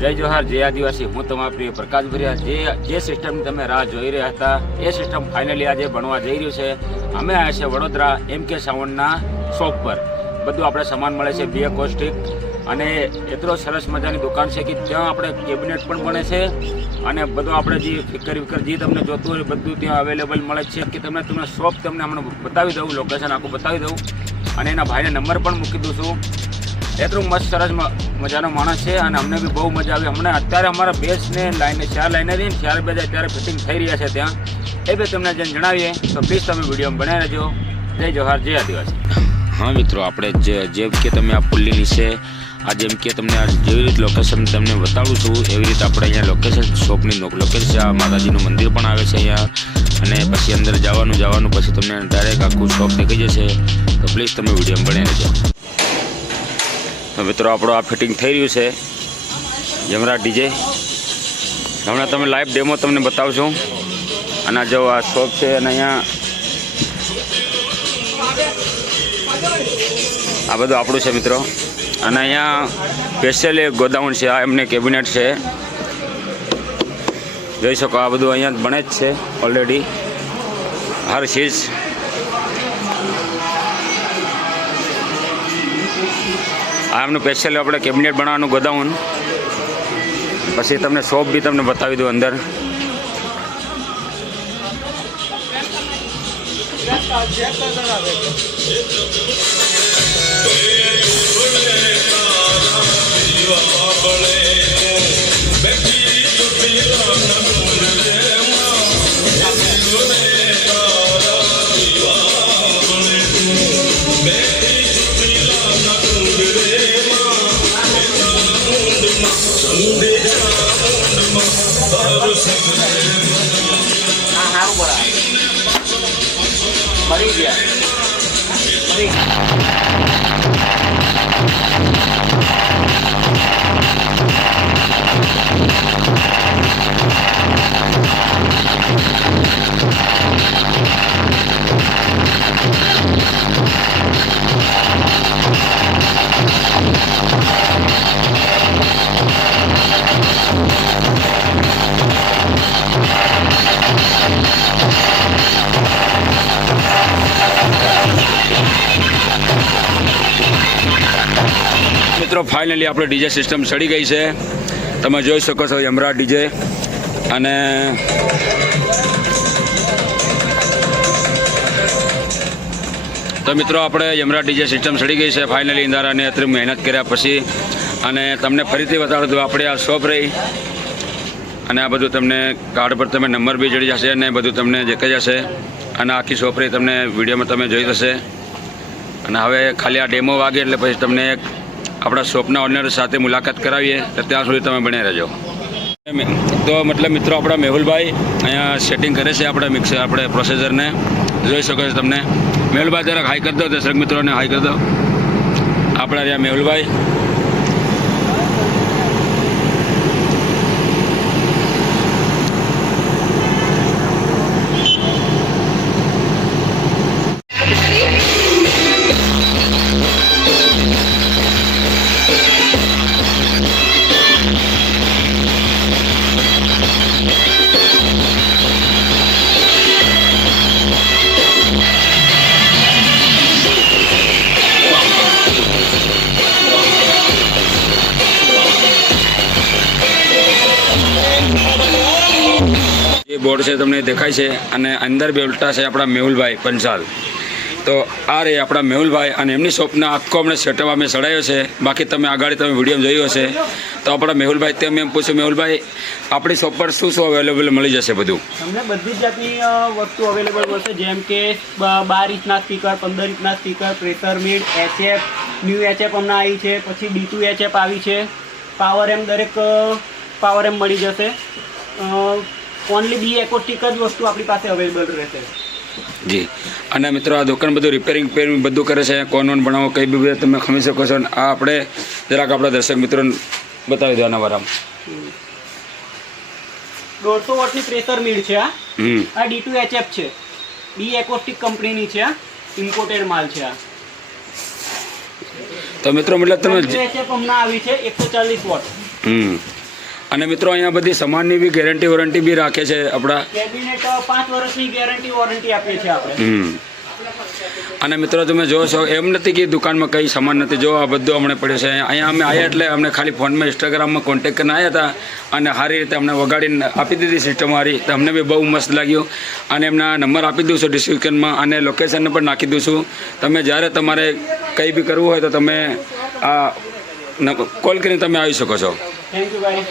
જય જોહાર, જય આદિવાસી. હું તમારા પ્રિય પ્રકાશ ભર્યા. જે સિસ્ટમની તમે રાહ જોઈ રહ્યા હતા એ સિસ્ટમ ફાઇનલી આજે બનવા જઈ રહ્યું છે. અમે આવ્યા છે વડોદરા MK સાઉન્ડના શોપ પર. બધું આપણે સામાન મળે છે બે કોસ્ટિક, અને એટલો સરસ મજાની દુકાન છે કે ત્યાં આપણે કેબિનેટ પણ બને છે, અને બધું આપણે જે ફિકર જે તમને જોતું હોય બધું ત્યાં અવેલેબલ મળે છે. કે તમને શોપ તમને હમણાં બતાવી દઉં, લોકેશન આખું બતાવી દઉં, અને એના ભાઈને નંબર પણ મૂકી દઉં છું. એટલું મસ્ત સરસ મજાનો માણસ છે, અને અમને બી બહુ મજા આવી. હમણાં અત્યારે અમારા બેસને લાઈને 4 લાઈને રહી ને 4 બે અત્યારે ફિટિંગ થઈ રહ્યા છે ત્યાં. એ બી તમને જેમ જણાવીએ તો પ્લીઝ તમે વિડીયોમાં બનાવી રહેજો. જય જોહાર, જય આદિવાસી. હા મિત્રો, આપણે જેમ કે તમે આ પુલ્લીની છે, આ જેમ કે તમને આ જેવી રીતે લોકેશન તમને બતાવું છું એવી રીતે આપણે અહીંયા લોકેશન શોપની લોકેશન છે. આ માતાજીનું મંદિર પણ આવે છે અહીંયા, અને પછી અંદર જવાનું પછી તમને ડાયરેક્ટ આખું શોપ દેખાઈ જશે. તો પ્લીઝ તમે વિડીયોમાં બનાવી રહેજો. તો મિત્રો, આપણું આ ફિટિંગ થઈ રહ્યું છે યમરાજ ડીજે. હમણાં તમે લાઈવ ડેમો તમને બતાવશું. અને જો આ શોપ છે, અને અહીંયા આ બધું આપણું છે મિત્રો. અને અહીંયા સ્પેશિયલ એક ગોડાઉન છે, આ એમને કેબિનેટ છે, જોઈ શકો. આ બધું અહીંયા બને જ છે ઓલરેડી હર ચીજ. આ એમનું સ્પેશિયલ આપણે કેબિનેટ બનાવવાનું ગોડાઉન. પછી તમને શોપ બી તમને બતાવી દઉં અંદર. મરી ગયા મિત્રો. ફાઇનલી આપણે ડીજે સિસ્ટમ ચડી ગઈ છે, તમે જોઈ શકો છો યમરાજ ડીજે. અને તો મિત્રો, આપણે યમરાજ ડીજે સિસ્ટમ ચડી ગઈ છે ફાઇનલી ઇન્દારાને અત્યારે મહેનત કર્યા પછી. અને તમને ફરીથી બતાડું તો આપણે આ શોપ રહી, અને આ બધું તમને કાર્ડ પર તમે નંબર બી ચડી જશે, અને બધું તમને દેખાઈ જશે. અને આખી શોપ રહી તમને વિડીયોમાં તમે જોઈ જશે. અને હવે ખાલી આ ડેમો વાગે એટલે પછી તમને એક આપણા શોપના ઓનર સાથે મુલાકાત કરાવીએ, તો ત્યાં સુધી તમે બને રહેજો. તો મતલબ મિત્રો, આપણા મેહુલભાઈ અહીંયા સેટિંગ કરે છે આપણા મિક્સર, આપણે પ્રોસેસરને જોઈ શકો છો તમને. મેહુલભાઈ જરાક હાઈ કરી દો, દર્શક મિત્રોને હાઈ કરી દો. આપણા ત્યાં મેહુલભાઈ. બોર્ડ છે તમને દેખાય છે, અને અંદર બેઠા છે આપણા મેહુલભાઈ પંચાલ. તો આ રે આપણા મેહુલભાઈ, અને એમની શોપના આખો અમને સેટઅપ અમે ચડાવ્યો છે. બાકી તમે આગળ તમે વિડીયો જોયો હશે. તો આપણા મેહુલભાઈ, તેમ એમ પૂછ્યું, મેહુલભાઈ આપણી શોપ પર શું અવેલેબલ મળી જશે? બધું તમને બધી જ જાતની વસ્તુ અવેલેબલ મળશે, જેમ કે 12 ઇંચના સ્પીકર, 15 ઇંચના speaker, pressure mid, HF, new HF હમણાં આવી છે, પછી D2 HF આવી છે, પાવર એમ, દરેક પાવર એમ મળી જશે. ઓનલી બી એકોસ્ટિક જ વસ્તુ આપણી પાસે અવેલેબલ રહેશે. જી. અને મિત્રો, આ દુકાન બધું રિપેરિંગ બધું કરે છે. કોન બનાવો કંઈ બી તમે ખમી શકો છો. આ આપણે જરાક આપણા દર્શક મિત્રોને બતાવી દો આના વારામાં. 150 વોટની પ્રેશર મીડ છે આ D2 HF છે, બી એકોસ્ટિક કંપનીની છે, ઇમ્પોર્ટેડ માલ છે આ. તો મિત્રો મતલબ તમે HF હમણાં આવી છે 140 વોટ. અને મિત્રો અહીંયા બધી સામાનની બી ગેરંટી વોરંટી બી રાખે છે આપણા. કેબિનેટ 5 વર્ષની ગેરંટી વોરંટી આપીએ છીએ આપણે. અને મિત્રો તમે જો છો એમ નથી કે દુકાનમાં કંઈ સામાન નથી, જો આ બધું અમને પડ્યું છે અહીંયા. અમે આવ્યા એટલે અમને ખાલી ફોનમાં ઇન્સ્ટાગ્રામમાં કોન્ટેક્ટ કરીને આવ્યા હતા અને સારી રીતે અમને વગાડીને આપી દીધી સિસ્ટમ સારી. તો અમને બી બહુ મસ્ત લાગ્યું અને એમના નંબર આપી દઉં છું ડિસ્ક્રિપ્શનમાં અને લોકેશનને પણ નાખી દઉં છું. તમે જ્યારે તમારે કંઈ બી કરવું હોય તો તમે આ કોલ કરીને તમે આવી શકો છો. થેન્ક યુ ભાઈ.